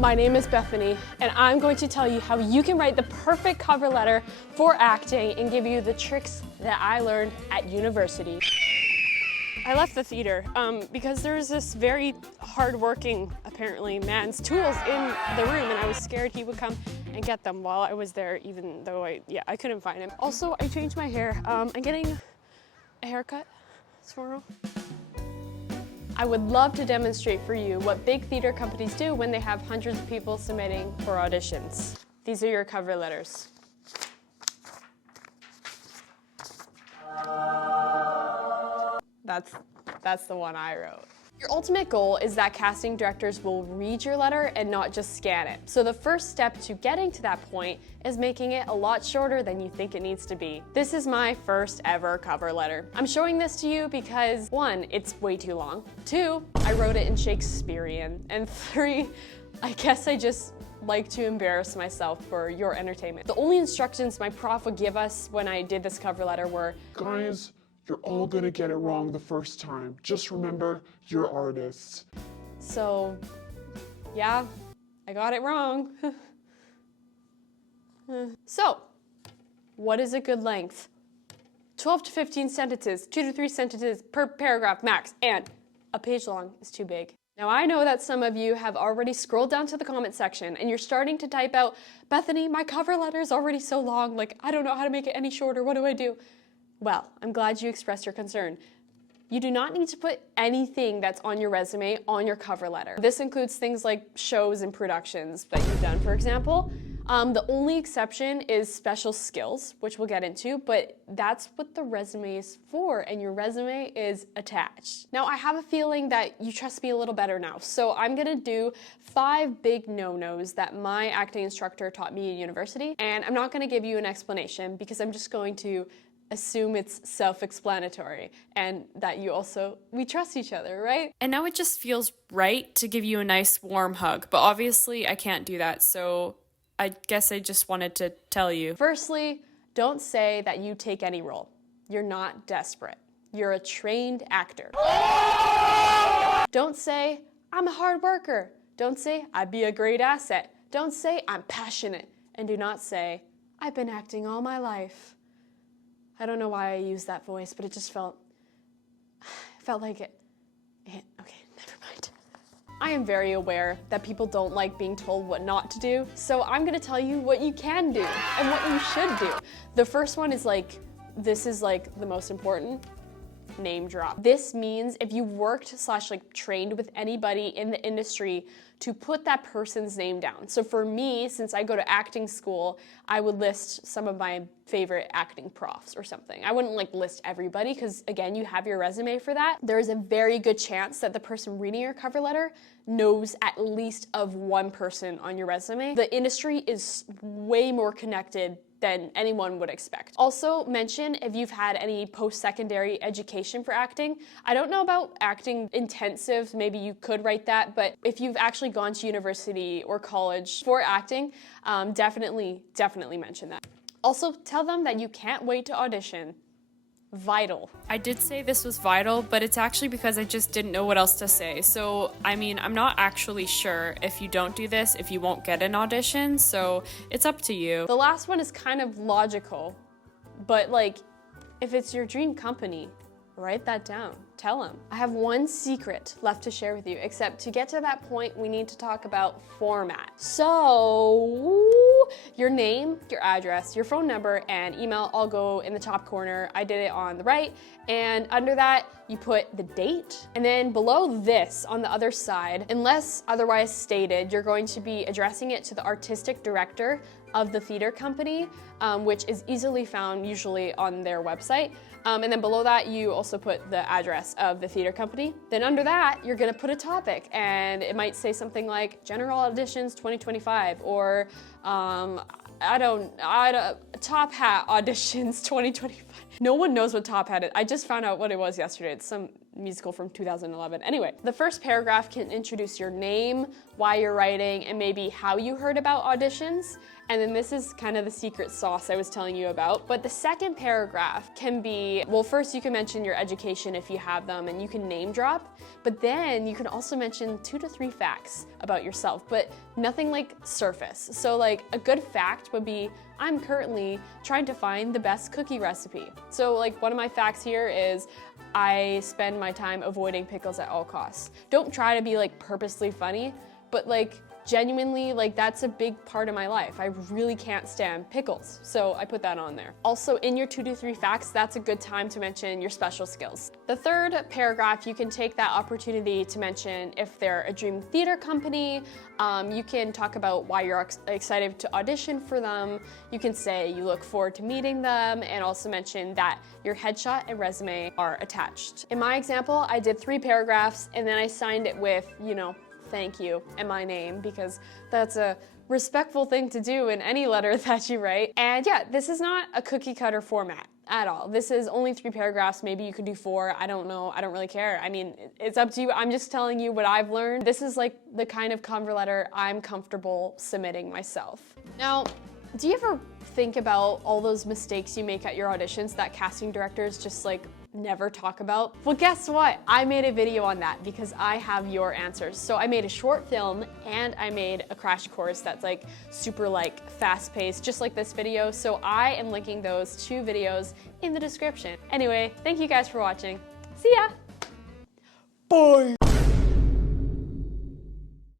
My name is Bethany, and I'm going to tell you how you can write the perfect cover letter for acting and give you the tricks that I learned at university. I left the theater because there's this very hardworking, apparently, man's tools in the room, and I was scared he would come and get them while I was there, even though I couldn't find him. Also, I changed my hair. I'm getting a haircut tomorrow. I would love to demonstrate for you what big theater companies do when they have hundreds of people submitting for auditions. These are your cover letters. That's the one I wrote. Your ultimate goal is that casting directors will read your letter and not just scan it. So the first step to getting to that point is making it a lot shorter than you think it needs to be. This is my first ever cover letter. I'm showing this to you because 1, it's way too long. 2, I wrote it in Shakespearean. And 3, I guess I just like to embarrass myself for your entertainment. The only instructions my prof would give us when I did this cover letter were, guys, you're all gonna get it wrong the first time. Just remember, you're artists. So, yeah, I got it wrong. So, what is a good length? 12 to 15 sentences, 2 to 3 sentences per paragraph max, and a page long is too big. Now I know that some of you have already scrolled down to the comment section and you're starting to type out, Bethany, my cover letter is already so long, like I don't know how to make it any shorter, what do I do? Well, I'm glad you expressed your concern. You do not need to put anything that's on your resume on your cover letter. This includes things like shows and productions that you've done, for example. The only exception is special skills, which we'll get into, but that's what the resume is for, and your resume is attached. Now, I have a feeling that you trust me a little better now, so I'm gonna do 5 big no-nos that my acting instructor taught me at university, and I'm not gonna give you an explanation because I'm just going to assume it's self-explanatory and that we trust each other, right? And now it just feels right to give you a nice warm hug, but obviously I can't do that, so I guess I just wanted to tell you. Firstly, don't say that you take any role. You're not desperate. You're a trained actor. Don't say, I'm a hard worker. Don't say, I'd be a great asset. Don't say, I'm passionate. And do not say, I've been acting all my life. I don't know why I used that voice, but it just felt like it. Okay, never mind. I am very aware that people don't like being told what not to do, so I'm gonna tell you what you can do and what you should do. The first one is this is the most important. Name drop. This means if you worked / trained with anybody in the industry to put that person's name down. So for me, since I go to acting school, I would list some of my favorite acting profs or something. I wouldn't list everybody because again, you have your resume for that. There's a very good chance that the person reading your cover letter knows at least of one person on your resume. The industry is way more connected than anyone would expect. Also mention if you've had any post-secondary education for acting. I don't know about acting intensive, maybe you could write that, but if you've actually gone to university or college for acting, definitely mention that. Also tell them that you can't wait to audition. Vital. I did say this was vital, but it's actually because I just didn't know what else to say. So, I mean, I'm not actually sure if you don't do this, if you won't get an audition, so it's up to you. The last one is kind of logical, but if it's your dream company, write that down. Tell them. I have one secret left to share with you, except to get to that point, we need to talk about format. So, your name, your address, your phone number, and email all go in the top corner. I did it on the right, and under that, you put the date. And then below this, on the other side, unless otherwise stated, you're going to be addressing it to the artistic director of the theater company, which is easily found usually on their website. And then below that, you also put the address of the theater company. Then under that, you're gonna put a topic, and it might say something like General Auditions 2025, or Top Hat Auditions 2025. No one knows what Top Hat is. I just found out what it was yesterday. It's some musical from 2011. Anyway, the first paragraph can introduce your name, why you're writing, and maybe how you heard about auditions. And then this is kind of the secret sauce I was telling you about. But the second paragraph can be, well, first you can mention your education if you have them, and you can name drop, but then you can also mention 2 to 3 facts about yourself, but nothing like surface. So like a good fact would be, I'm currently trying to find the best cookie recipe. So like one of my facts here is, I spend my time avoiding pickles at all costs. Don't try to be like purposely funny, but like genuinely, like that's a big part of my life. I really can't stand pickles, so I put that on there. Also, in your 2 to 3 facts, that's a good time to mention your special skills. The third paragraph, you can take that opportunity to mention if they're a dream theater company. You can talk about why you're excited to audition for them. You can say you look forward to meeting them, and also mention that your headshot and resume are attached. In my example, I did 3 paragraphs, and then I signed it with, you know, thank you and my name, because that's a respectful thing to do in any letter that you write. And yeah, this is not a cookie cutter format at all. This is only 3 paragraphs. Maybe you could do 4. I don't know. I don't really care. I mean, it's up to you. I'm just telling you what I've learned. This is like the kind of cover letter I'm comfortable submitting myself. Now, do you ever think about all those mistakes you make at your auditions that casting directors just like never talk about? Well, guess what? I made a video on that because I have your answers. So I made a short film and I made a crash course that's like super like fast paced, just like this video. So I am linking those 2 videos in the description. Anyway, thank you guys for watching. See ya! Bye!